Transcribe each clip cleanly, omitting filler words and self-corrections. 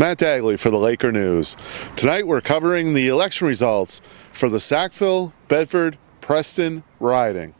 Matt Dagley for the Laker News. Tonight we're covering the election results for the Sackville-Bedford-Preston riding.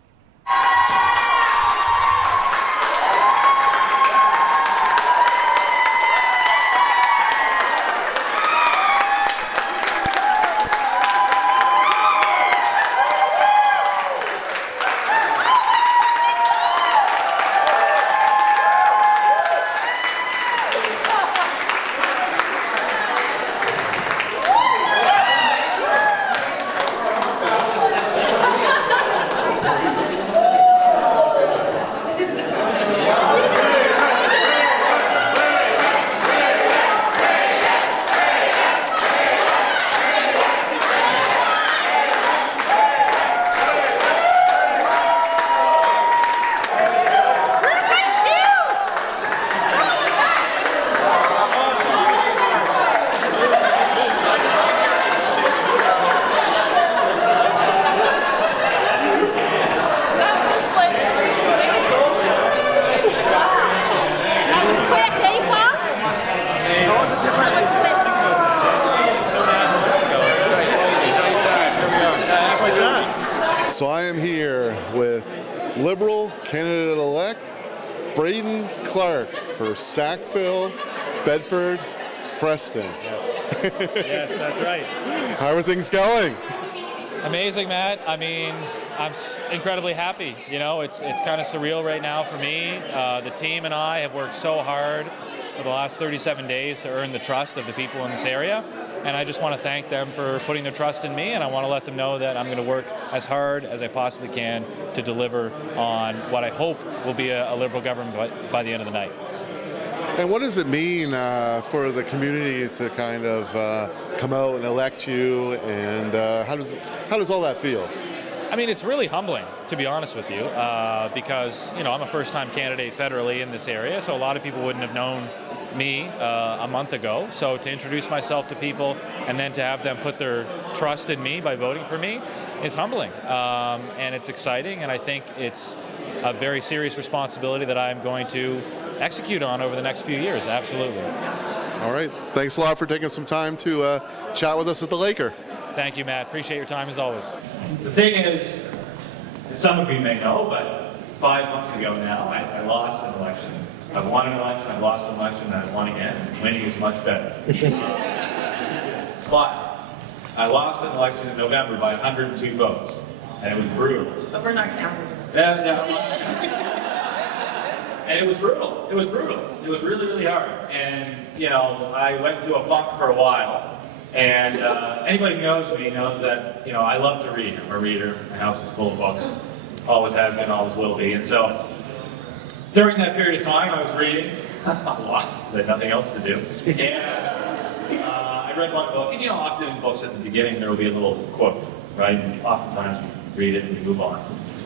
So I am here with Liberal candidate-elect Braedon Clark for Sackville-Bedford-Preston. Yes, that's right. How are things going? Amazing, Matt. I mean, I'm incredibly happy. You know, it's kind of surreal right now for me. The team and I have worked so hard for the last 37 days to earn the trust of the people in this area. And I just want to thank them for putting their trust in me, and I want to let them know that I'm going to work as hard as I possibly can to deliver on what I hope will be a Liberal government by the end of the night. And what does it mean for the community to kind of come out and elect you, and how does all that feel? I mean, it's really humbling, to be honest with you, because, you know, I'm a first-time candidate federally in this area, so a lot of people wouldn't have known me a month ago. So to introduce myself to people and then to have them put their trust in me by voting for me is humbling, and it's exciting, and I think it's a very serious responsibility that I'm going to execute on over the next few years. Absolutely. All right. Thanks a lot for taking some time to chat with us at the Laker. Thank you, Matt. Appreciate your time as always. The thing is, some of you may know, but 5 months ago now, I lost an election. I won an election, I lost an election, and I won again. Winning is much better. But I lost an election in November by 102 votes, and it was brutal. But we're not counting. Yeah. And it was brutal. It was brutal. It was really, really hard. And, you know, I went into a funk for a while. And anybody who knows me knows that, you know, I love to read. I'm a reader. My house is full of books. Always have been, always will be. And so during that period of time, I was reading lots because I had nothing else to do. And I read one book. And, you know, often in books at the beginning, there will be a little quote, right? Oftentimes you read it and you move on.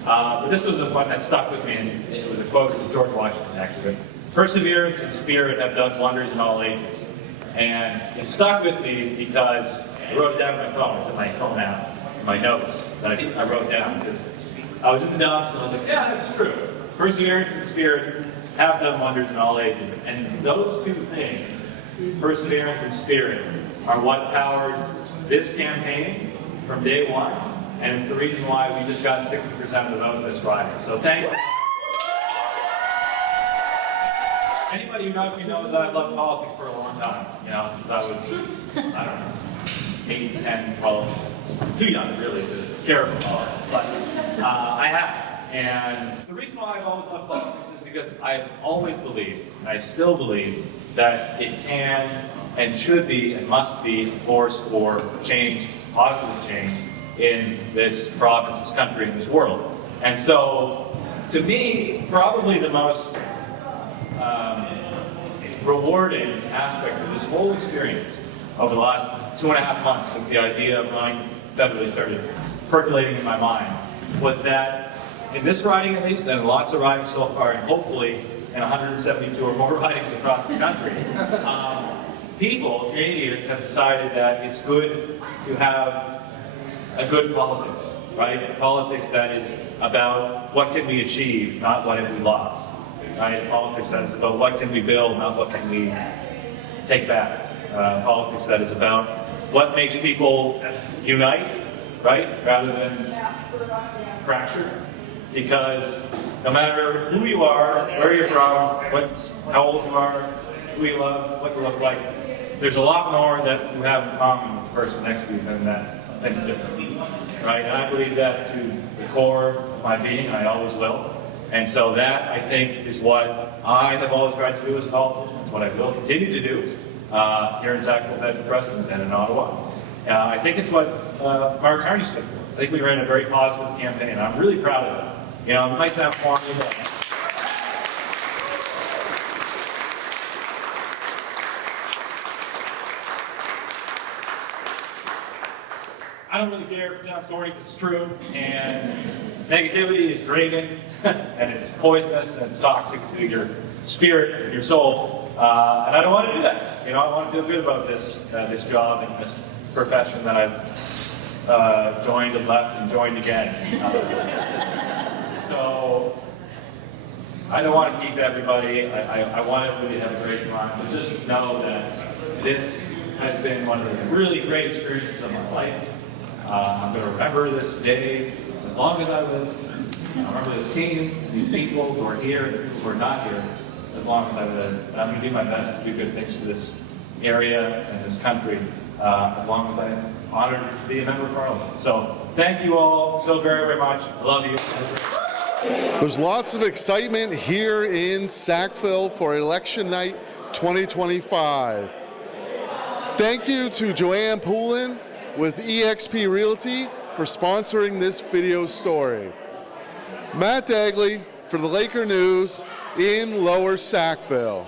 But this was one that stuck with me, and it was a quote from George Washington, actually. "Perseverance and spirit have done wonders in all ages." And it stuck with me because I wrote it down on my phone. It's in my phone app, in my notes that I wrote down, because I was in the dumps and I was like, yeah, that's true. Perseverance and spirit have done wonders in all ages. And those two things, perseverance and spirit, are what powered this campaign from day one. And it's the reason why we just got 60% of the vote in this riding. So thank you. Anybody who knows me knows that I've loved politics for a long time. You know, since I was, I don't know, 8, 10, 12, too young really to care about politics. But I have. And the reason why I've always loved politics is because I've always believed, and I still believe, that it can and should be and must be a force for change, positive change, in this province, this country, and this world. And so, to me, probably the most rewarding aspect of this whole experience over the last 2.5 months since the idea of running federally started percolating in my mind was that in this riding at least, and lots of ridings so far, and hopefully in 172 or more ridings across the country, people, Canadians, have decided that it's good to have a good politics, right? A politics that is about what can we achieve, not what have we lost, right? A politics that is about what can we build, not what can we take back. politics that is about what makes people unite, right, rather than fracture. Because no matter who you are, where you're from, how old you are, who you love, what you look like, there's a lot more that you have in common with the person next to you than that thinks differently, right? And I believe that to the core of my being. I always will. And so that, I think, is what I have always tried to do as a politician. It's what I will continue to do here in Sackville-Bedford-Preston and in Ottawa. I think it's what Mark Carney stood for. I think we ran a very positive campaign. I'm really proud of it. You know, it might sound corny, but I don't really care if it sounds corny because it's true. And negativity is draining, and it's poisonous, and it's toxic to your spirit, your soul. And I don't want to do that. You know, I want to feel good about this job and this profession that I've joined and left and joined again. So I don't want to keep everybody. I want everybody to have a great time, but just know that this has been one of the really great experiences of my life. I'm going to remember this day as long as I live. I remember this team, these people who are here, and people who are not here, as long as I live. And I'm going to do my best to do good things for this area and this country, as long as I'm honored to be a member of Parliament. So thank you all so very, very much. I love you. There's lots of excitement here in Sackville for election night 2025. Thank you to Joanne Poulin with eXp Realty for sponsoring this video story. Matt Dagley for the Laker News in Lower Sackville.